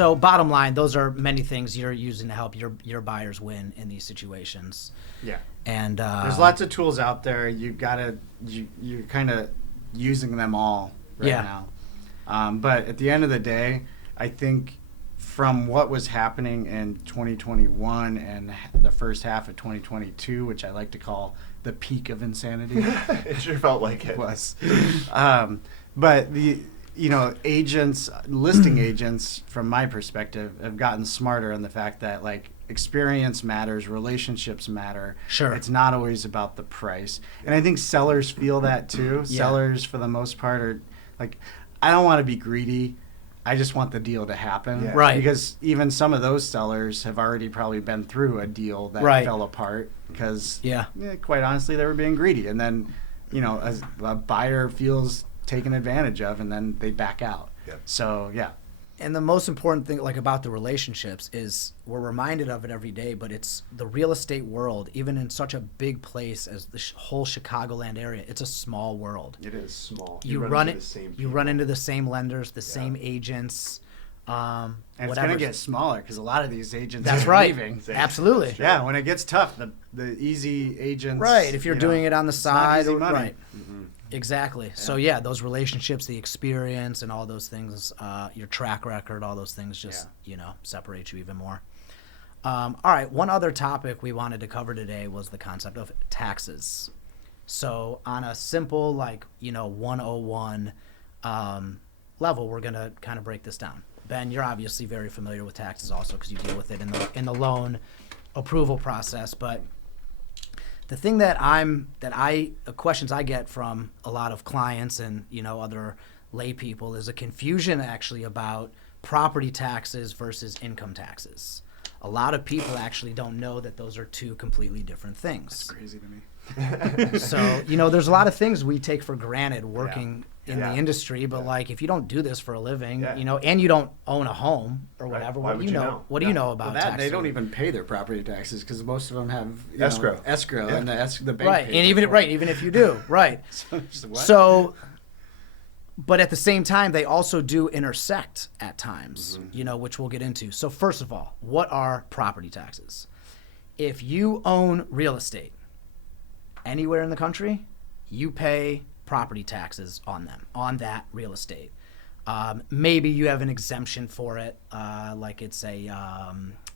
So bottom line, those are many things you're using to help your buyers win in these situations. Yeah. And there's lots of tools out there. You're kind of using them all now. But at the end of the day, I think from what was happening in 2021 and the first half of 2022, which I like to call the peak of insanity. It sure felt like it. Was. But listing agents, from my perspective, have gotten smarter on the fact that like experience matters, relationships matter. Sure. It's not always about the price. And I think sellers feel that too. Yeah. Sellers, for the most part, are like, I don't want to be greedy. I just want the deal to happen. Yeah. Right. Because even some of those sellers have already probably been through a deal that fell apart because, quite honestly, they were being greedy. And then, as a buyer feels taken advantage of, and then they back out. Yep. So, yeah. And the most important thing, like, about the relationships is we're reminded of it every day, but it's the real estate world, even in such a big place as the whole Chicagoland area, it's a small world. It is small. You run into the same lenders, the same agents. And it's going to get smaller because a lot of these agents That's are right. leaving. Absolutely. Yeah, when it gets tough, the easy agents. Right, if you're doing it on the side. Easy money. Right. Mm-hmm. Exactly. Yeah. So, those relationships, the experience and all those things, your track record, all those things just, separate you even more. All right, one other topic we wanted to cover today was the concept of taxes. So on a simple, 101 level, we're going to kind of break this down. Ben, you're obviously very familiar with taxes also because you deal with it in the loan approval process, but the thing questions I get from a lot of clients and, other lay people is a confusion actually about property taxes versus income taxes. A lot of people actually don't know that those are two completely different things. That's crazy to me. So, there's a lot of things we take for granted working in the industry, but if you don't do this for a living, and you don't own a home or whatever, Why would you know? What do you know about taxes? They don't even pay their property taxes because most of them have escrow, and the bank pays even if you do, right. So, but at the same time, they also do intersect at times, which we'll get into. So first of all, what are property taxes? If you own real estate anywhere in the country, you pay property taxes on that real estate. Maybe you have an exemption for it, like it's a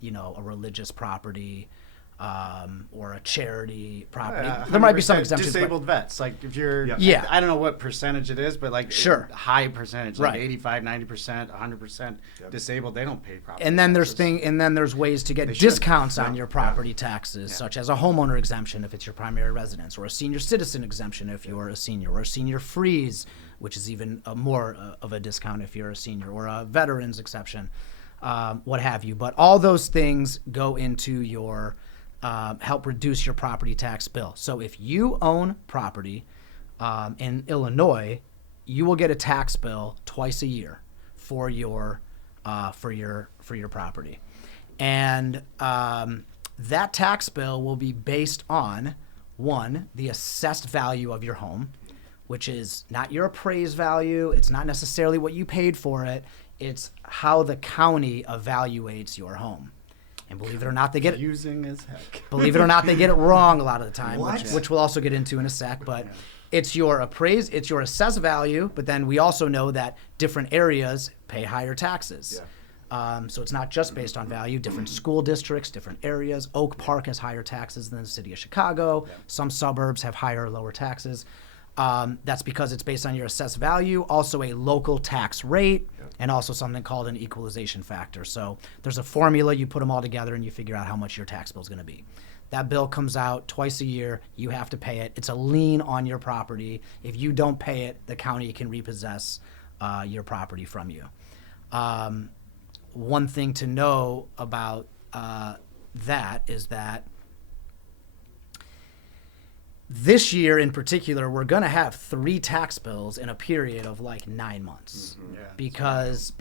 religious property, or a charity property. There might be some exemptions. Disabled vets, like if you're, I don't know what percentage it is, but high percentage, like 85, 90%, 100% disabled, they don't pay property. And then there's ways to get discounts on your property taxes, such as a homeowner exemption if it's your primary residence, or a senior citizen exemption if you're a senior, or a senior freeze, which is even more of a discount if you're a senior, or a veterans exception, what have you. But all those things go into your help reduce your property tax bill. So if you own property in Illinois, you will get a tax bill twice a year for your property, and that tax bill will be based on, one, the assessed value of your home, which is not your appraised value. It's not necessarily what you paid for it. It's how the county evaluates your home. And believe it or not, they get it wrong a lot of the time, which we'll also get into in a sec. But it's your assessed value. But then we also know that different areas pay higher taxes. So it's not just based on value. Different school districts, different areas. Oak Park has higher taxes than the city of Chicago. Some suburbs have higher or lower taxes. That's because it's based on your assessed value, also a local tax rate, and also something called an equalization factor. So there's a formula, you put them all together, and you figure out how much your tax bill is going to be. That bill comes out twice a year. You have to pay it. It's a lien on your property. If you don't pay it, the county can repossess your property from you. One thing to know about that is that this year in particular, we're going to have 3 tax bills in a period of 9 months because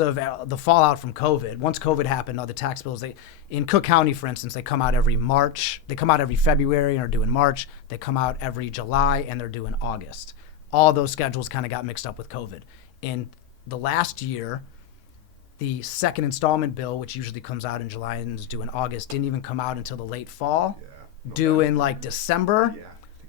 of the fallout from COVID. Once COVID happened, all the tax bills, in Cook County, for instance, they come out every March. They come out every February and are due in March. They come out every July and they're due in August. All those schedules kind of got mixed up with COVID. In the last year, the second installment bill, which usually comes out in July and is due in August, didn't even come out until the late fall, due in like December,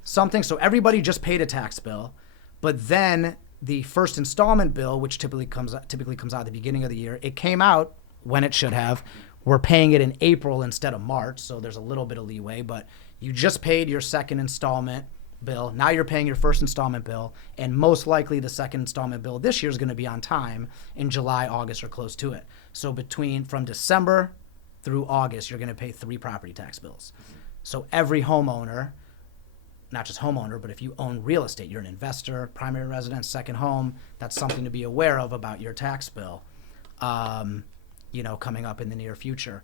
something. So everybody just paid a tax bill, but then the first installment bill, which typically comes out at the beginning of the year, it came out when it should have. We're paying it in April instead of March, so there's a little bit of leeway, but you just paid your second installment bill. Now you're paying your first installment bill, and most likely the second installment bill this year is going to be on time in July, August, or close to it. So from December through August, you're going to pay 3 property tax bills. So every homeowner, not just homeowner, but if you own real estate, you're an investor, primary residence, second home, that's something to be aware of about your tax bill, coming up in the near future.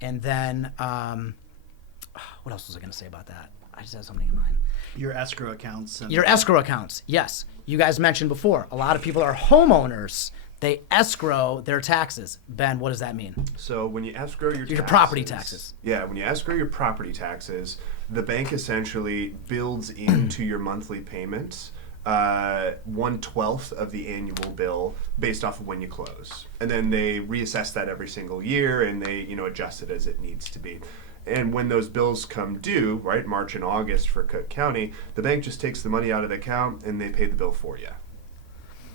And then, what else was I going to say about that? I just had something in mind. Your escrow accounts. Your escrow accounts, yes. You guys mentioned before, a lot of people are homeowners. They escrow their taxes. Ben, what does that mean? So when you escrow your property taxes. Yeah, when you escrow your property taxes, the bank essentially builds into your monthly payments 1/12 of the annual bill based off of when you close. And then they reassess that every single year, and they adjust it as it needs to be. And when those bills come due, right, March and August for Cook County, the bank just takes the money out of the account and they pay the bill for you.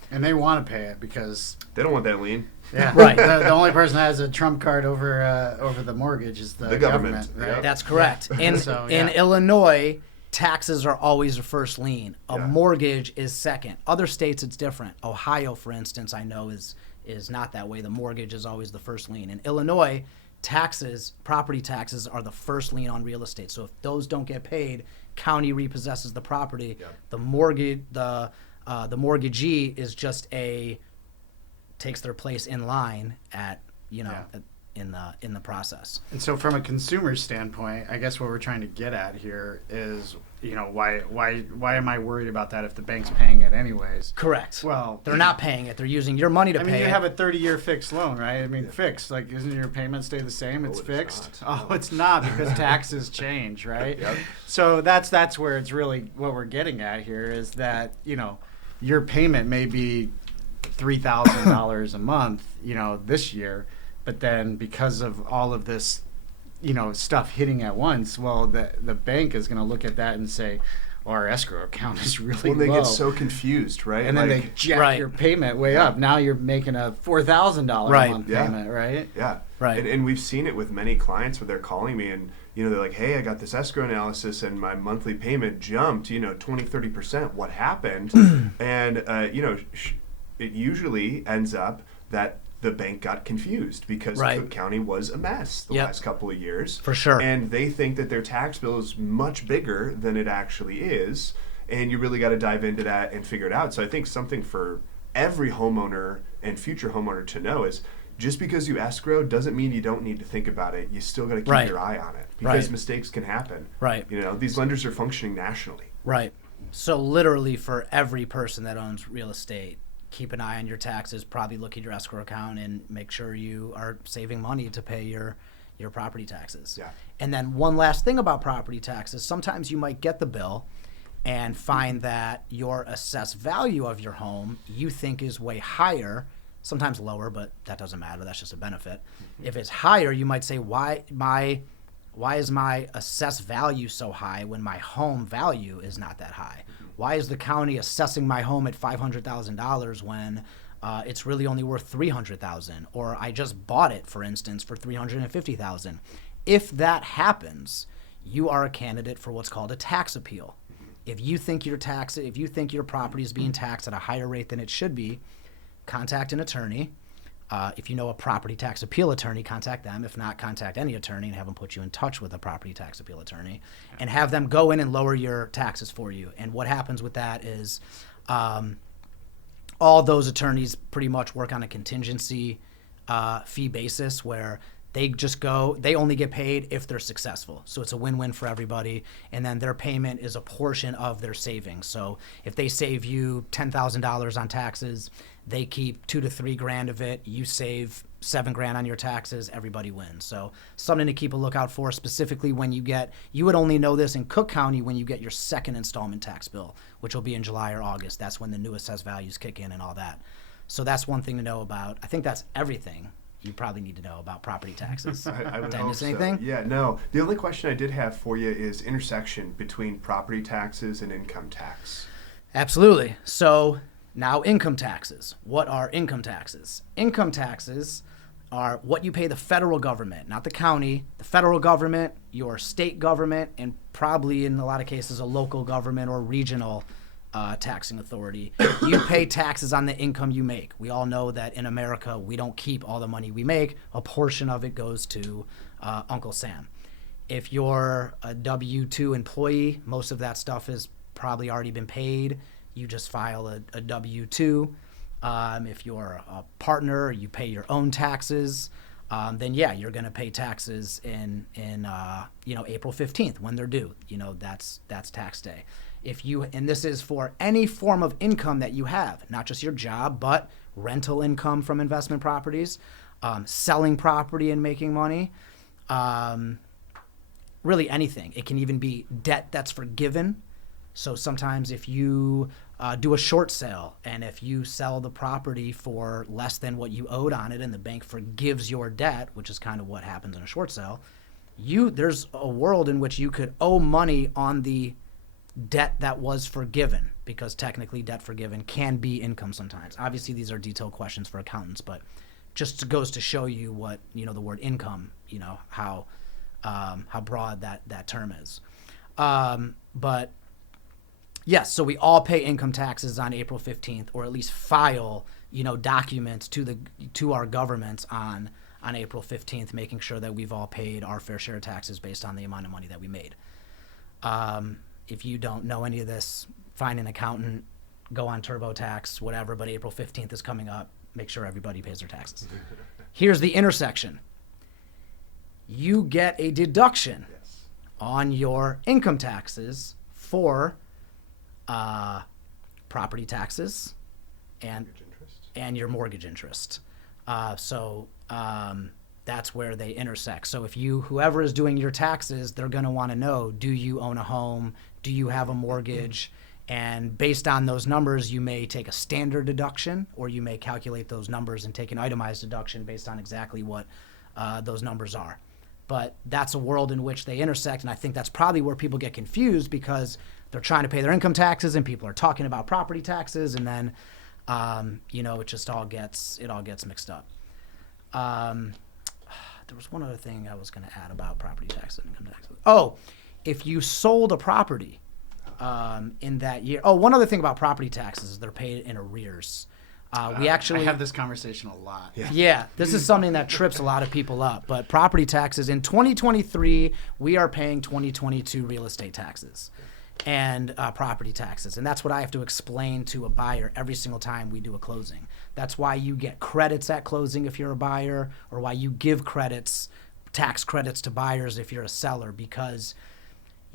And they want to pay it because they don't want that lien. Yeah, right. The only person that has a trump card over the mortgage is the government. Right? Yep. That's correct. In Illinois, taxes are always the first lien. A mortgage is second. Other states, it's different. Ohio, for instance, I know is not that way. The mortgage is always the first lien. In Illinois, property taxes are the first lien on real estate. So if those don't get paid, county repossesses the property. Yep. The mortgagee is just takes their place in line in the process. And so from a consumer standpoint, I guess what we're trying to get at here is, why am I worried about that if the bank's paying it anyways? Correct. Well, they're not paying it. They're using your money to pay it. You have a 30-year fixed loan, right? Fixed. Like, isn't your payment stay the same? It's fixed. It's not because taxes change, right? Yep. So that's where it's really what we're getting at here is that, your payment may be $3,000 a month, this year, but then because of all of this, stuff hitting at once, well, the bank is going to look at that and say, our escrow account is really low. Well, they get so confused, right? And then they jack your payment way up. Now you're making a $4,000 a month payment, right? Yeah. Right. And we've seen it with many clients where they're calling me and, they're like, hey, I got this escrow analysis and my monthly payment jumped, 20, 30%. What happened? And, it usually ends up that the bank got confused because Cook County was a mess the last couple of years. For sure. And they think that their tax bill is much bigger than it actually is. And you really got to dive into that and figure it out. So I think something for every homeowner and future homeowner to know is just because you escrow doesn't mean you don't need to think about it. You still got to keep your eye on it because mistakes can happen. Right. These lenders are functioning nationally. Right. So literally for every person that owns real estate, keep an eye on your taxes, probably look at your escrow account and make sure you are saving money to pay your property taxes. Yeah. And then one last thing about property taxes, sometimes you might get the bill and find that your assessed value of your home you think is way higher, sometimes lower, but that doesn't matter. That's just a benefit. Mm-hmm. If it's higher, you might say, why is my assessed value so high when my home value is not that high? Why is the county assessing my home at $500,000 when it's really only worth $300,000? Or I just bought it, for instance, for $350,000. If that happens, you are a candidate for what's called a tax appeal. If you think your property is being taxed at a higher rate than it should be, contact an attorney. If you know a property tax appeal attorney, contact them. If not, contact any attorney and have them put you in touch with a property tax appeal attorney and have them go in and lower your taxes for you. And what happens with that is all those attorneys pretty much work on a contingency fee basis where they only get paid if they're successful. So it's a win-win for everybody. And then their payment is a portion of their savings. So if they save you $10,000 on taxes, they keep $2,000 to $3,000 of it. You save $7,000 on your taxes. Everybody wins. So something to keep a lookout for, specifically when you would only know this in Cook County when you get your second installment tax bill, which will be in July or August. That's when the new assessed values kick in and all that. So that's one thing to know about. I think that's everything you probably need to know about property taxes. I would Did I hope miss so. anything? Yeah, no. The only question I did have for you is intersection between property taxes and income tax. Absolutely. So now income taxes. What are income taxes? Income taxes are what you pay the federal government, not the county, the federal government, your state government, and probably in a lot of cases a local government or regional taxing authority. You pay taxes on the income you make. We all know that in America, we don't keep all the money we make. A portion of it goes to Uncle Sam. If you're a W-2 employee, most of that stuff has probably already been paid. You just file a W-2. If you're a partner, you pay your own taxes. Then yeah, you're going to pay taxes in April 15th when they're due. That's tax day. And this is for any form of income that you have, not just your job, but rental income from investment properties, selling property and making money, really anything. It can even be debt that's forgiven. So sometimes if you do a short sale and if you sell the property for less than what you owed on it and the bank forgives your debt, which is kind of what happens in a short sale, there's a world in which you could owe money on the debt that was forgiven, because technically debt forgiven can be income sometimes. Obviously, these are detailed questions for accountants, but just goes to show you what, the word income, how broad that term is. But yes, so we all pay income taxes on April 15th, or at least file, documents to our governments on April 15th, making sure that we've all paid our fair share of taxes based on the amount of money that we made. If you don't know any of this, find an accountant, go on TurboTax, whatever, but April 15th is coming up. Make sure everybody pays their taxes. Here's the intersection. You get a deduction on your income taxes for property taxes and your mortgage interest. That's where they intersect. So if whoever is doing your taxes, they're going to want to know, do you own a home? Do you have a mortgage? And based on those numbers, you may take a standard deduction, or you may calculate those numbers and take an itemized deduction based on exactly what those numbers are. But that's a world in which they intersect, and I think that's probably where people get confused, because they're trying to pay their income taxes and people are talking about property taxes, and then it all gets mixed up. There was one other thing I was going to add about property taxes and income taxes. Oh, if you sold a property in that year. Oh, one other thing about property taxes is they're paid in arrears. I have this conversation a lot. Yeah, this is something that trips a lot of people up. But property taxes in 2023, we are paying 2022 real estate taxes and property taxes. And that's what I have to explain to a buyer every single time we do a closing. That's why you get credits at closing if you're a buyer, or why you give tax credits to buyers if you're a seller, because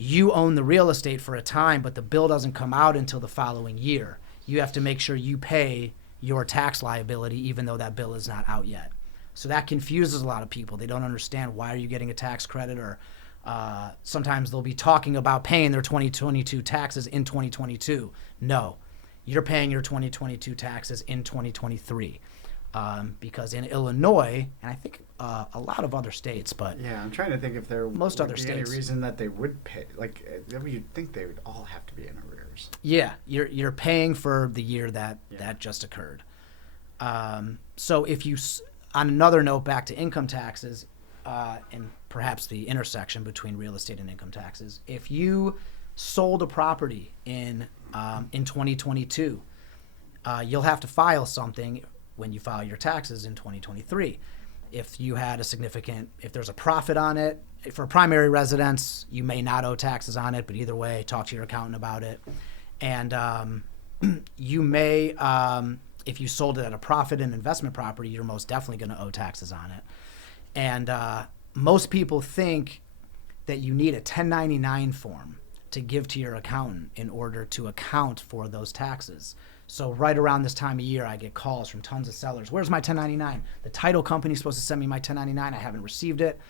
you own the real estate for a time, but the bill doesn't come out until the following year. You have to make sure you pay your tax liability even though that bill is not out yet. So that confuses a lot of people. They don't understand, why are you getting a tax credit, or sometimes they'll be talking about paying their 2022 taxes in 2022. No, you're paying your 2022 taxes in 2023. Because in Illinois, and I think a lot of other states, but yeah, I'm trying to think if there most other be states, any reason that they would pay. You'd think they would all have to be in arrears. Yeah, you're paying for the year that just occurred. So if you, on another note, back to income taxes, and perhaps the intersection between real estate and income taxes, if you sold a property in 2022, you'll have to file something when you file your taxes in 2023. If you had if there's a profit on it, for primary residence, you may not owe taxes on it, but either way, talk to your accountant about it. And you may, if you sold it at a profit in investment property, you're most definitely going to owe taxes on it. And most people think that you need a 1099 form to give to your accountant in order to account for those taxes. So right around this time of year, I get calls from tons of sellers. Where's my 1099? The title company's supposed to send me my 1099. I haven't received it.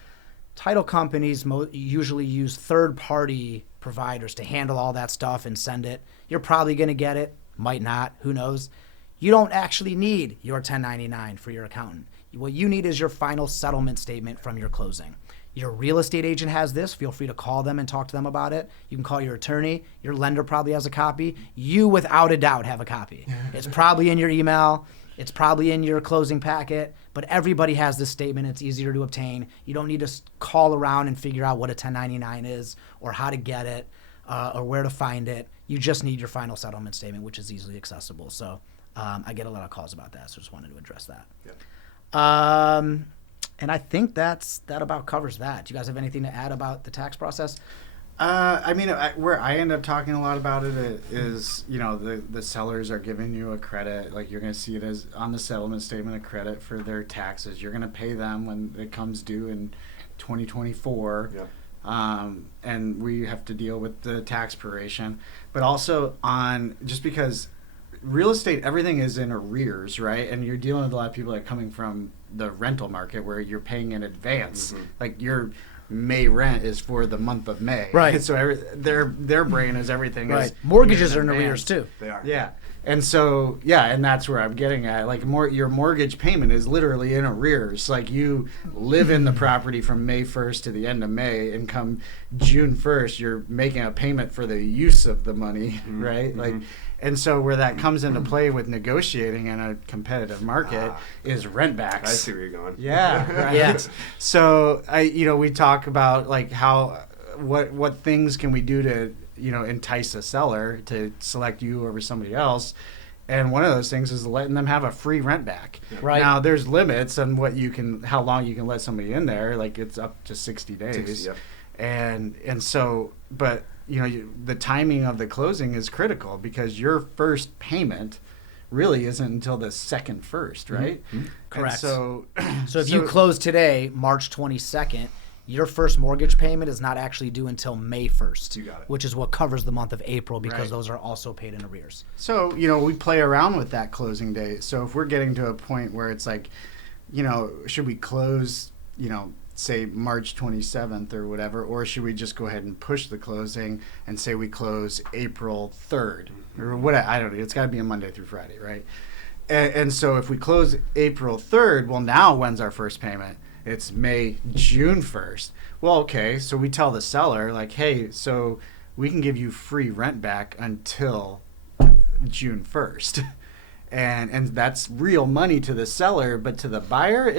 Title companies usually use third-party providers to handle all that stuff and send it. You're probably going to get it. Might not. Who knows? You don't actually need your 1099 for your accountant. What you need is your final settlement statement from your closing. Your real estate agent has this. Feel free to call them and talk to them about it. You can call your attorney. Your lender probably has a copy. You, without a doubt, have a copy. It's probably in your email. It's probably in your closing packet. But everybody has this statement. It's easier to obtain. You don't need to call around and figure out what a 1099 is or how to get it or where to find it. You just need your final settlement statement, which is easily accessible. So I get a lot of calls about that, so just wanted to address that. Yeah. And I think that about covers that. Do you guys have anything to add about the tax process? I mean, where I end up talking a lot about it is, the sellers are giving you a credit. Like, you're going to see it as on the settlement statement, a credit for their taxes. You're going to pay them when it comes due in 2024. Yeah. And we have to deal with the tax proration. But also just because real estate, everything is in arrears, right? And you're dealing with a lot of people that are coming from the rental market where you're paying in advance. Mm-hmm. Like, your May rent is for the month of May. Right. So their brain is everything. Right. Is Mortgages are in arrears too. They are. Yeah. And so, and that's where I'm getting at. Like, your mortgage payment is literally in arrears. Like, you live in the property from May 1st to the end of May, and come June 1st, you're making a payment for the use of the money, right? Like, and so where that comes into play with negotiating in a competitive market is rent backs. I see where you're going. Yeah, right. Yeah. So we talk about like what things can we do to entice a seller to select you over somebody else, and one of those things is letting them have a free rent back. Right. Now there's limits on how long you can let somebody in there. Like, it's up to 60 days. 60, yep. And so, but the timing of the closing is critical, because your first payment really isn't until the second first, right? Mm-hmm. Correct. And So if you close today, March 22nd, your first mortgage payment is not actually due until May 1st, You got it. which is what covers the month of April, because Right. those are also paid in arrears. So, we play around with that closing date. So if we're getting to a point where it's like, should we close, say March 27th or whatever, or should we just go ahead and push the closing and say we close April 3rd or what? I don't know. It's got to be a Monday through Friday, right? And so if we close April 3rd, well, now when's our first payment? It's June 1st. Well, okay. So we tell the seller, like, hey, so we can give you free rent back until June 1st. And that's real money to the seller, but to the buyer,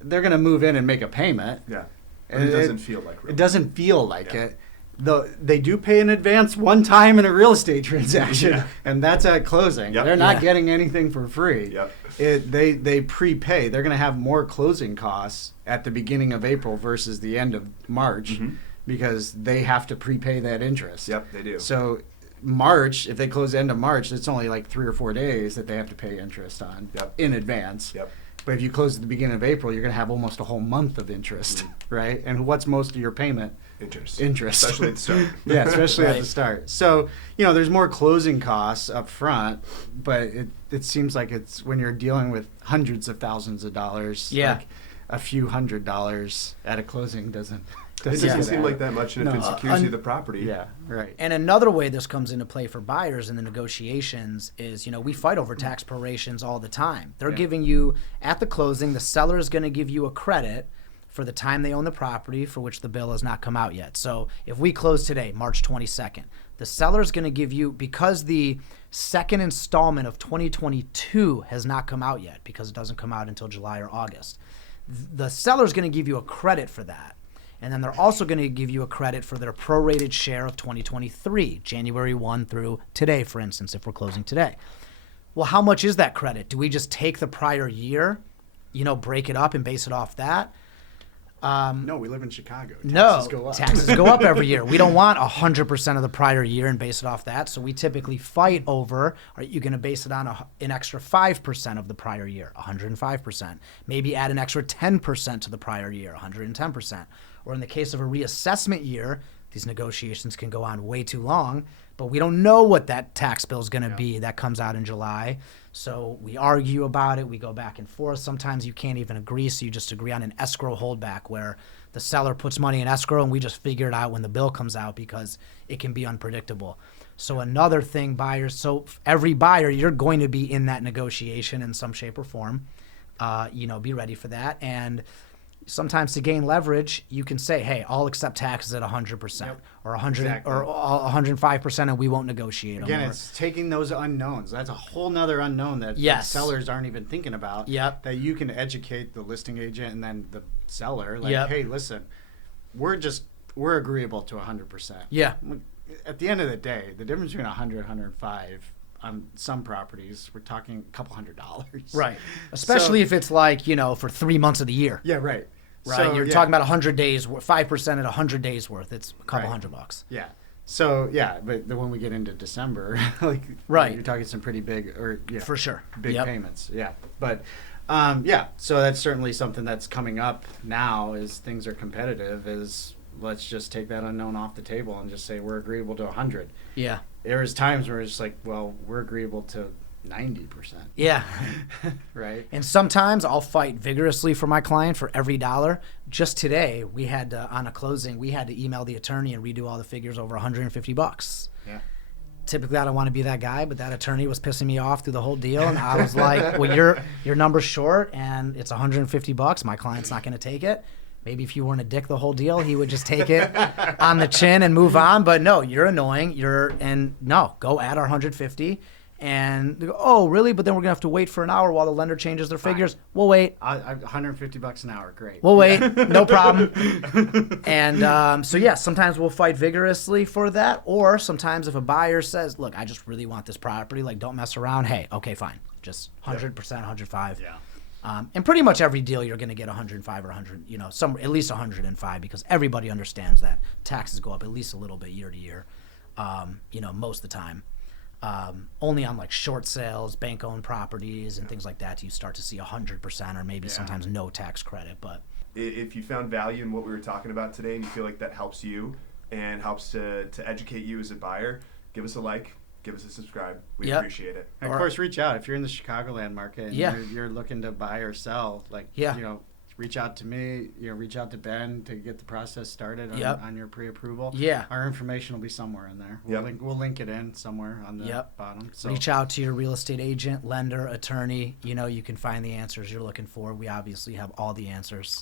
they're going to move in and make a payment. Yeah. And It doesn't feel like real. It doesn't feel like Yeah. it. Though they do pay in advance one time in a real estate transaction, Yeah. and that's at closing. Yep. They're not Yeah. getting anything for free. Yep. They prepay. They're going to have more closing costs at the beginning of April versus the end of March, Mhm. because they have to prepay that interest. Yep, they do. So March, if they close the end of March, it's only like 3 or 4 days that they have to pay interest on Yep. in advance. Yep. But if you close at the beginning of April, you're going to have almost a whole month of interest, right? And what's most of your payment? Interest. Interest. Especially at the start. Yeah, especially at Right. the start. So, there's more closing costs up front, but it seems like it's when you're dealing with hundreds of thousands of dollars, Yeah. like a few $100 at a closing doesn't It doesn't get seem out. like that much, and if No. it secures you the property. Yeah, right. And another way this comes into play for buyers in the negotiations is, we fight over tax prorations all the time. They're Yeah. giving you, at the closing, the seller is going to give you a credit for the time they own the property for which the bill has not come out yet. So if we close today, March 22nd, the seller is going to give you, because the second installment of 2022 has not come out yet, because it doesn't come out until July or August, the seller is going to give you a credit for that. And then they're also going to give you a credit for their prorated share of 2023, January 1 through today, for instance, if we're closing today. Well, how much is that credit? Do we just take the prior year, break it up and base it off that? No, we live in Chicago. Taxes go up every year. We don't want 100% of the prior year and base it off that. So we typically fight over, are you going to base it on an extra 5% of the prior year, 105%? Maybe add an extra 10% to the prior year, 110%. Or in the case of a reassessment year, these negotiations can go on way too long, but we don't know what that tax bill is going to be that comes out in July. So we argue about it. We go back and forth. Sometimes you can't even agree, so you just agree on an escrow holdback where the seller puts money in escrow and we just figure it out when the bill comes out because it can be unpredictable. So another thing, buyers, so every buyer, you're going to be in that negotiation in some shape or form. Be ready for that. And sometimes to gain leverage, you can say, hey, I'll accept taxes at 100% or 100 Exactly. or 105% and we won't negotiate Again, them. it's taking those unknowns. That's a whole nother unknown that sellers aren't even thinking about. Yep. That you can educate the listing agent and then the seller. Like, Yep. hey, listen, we're agreeable to 100%. Yeah. At the end of the day, the difference between 100 and 105 on some properties, we're talking a couple $100s. Right. Especially if it's like, for 3 months of the year. Yeah, right. Right. So, You're talking about 100 days, 5% at 100 days worth. It's a couple $100. Yeah. So, but then when we get into December, like, right. You're talking some pretty big, for sure, big payments. Yeah. But, so that's certainly something that's coming up now as things are competitive is let's just take that unknown off the table and just say we're agreeable to 100. Yeah. There's times where it's like, well, we're agreeable to 90%. Yeah. Right. And sometimes I'll fight vigorously for my client for every dollar. Just today, we had to, on a closing, we had to email the attorney and redo all the figures over $150. Yeah. Typically, I don't want to be that guy, but that attorney was pissing me off through the whole deal, and I was like, "Well, your number's short, and it's $150. My client's not going to take it. Maybe if you weren't a dick the whole deal, he would just take it on the chin and move on. But no, you're annoying. Go add our 150." And they go, "Oh, really? But then we're gonna have to wait for an hour while the lender changes their figures." We'll wait. $150 an hour, great. We'll wait, no problem. And sometimes we'll fight vigorously for that. Or sometimes if a buyer says, "Look, I just really want this property. Like, don't mess around." Hey, okay, fine, just 100%, 105. Yeah. And pretty much every deal you're going to get 105 or 100, at least 105 because everybody understands that taxes go up at least a little bit year to year, most of the time. Only on like short sales, bank-owned properties and things like that, you start to see 100% or maybe sometimes no tax credit. But if you found value in what we were talking about today and you feel like that helps you and helps to educate you as a buyer, give us a like. Give us a subscribe. We appreciate it. And of course, reach out if you're in the Chicagoland market and you're looking to buy or sell. Reach out to me. Reach out to Ben to get the process started on your pre-approval. Yeah, our information will be somewhere in there. We'll link it in somewhere on the bottom. So reach out to your real estate agent, lender, attorney. You can find the answers you're looking for. We obviously have all the answers.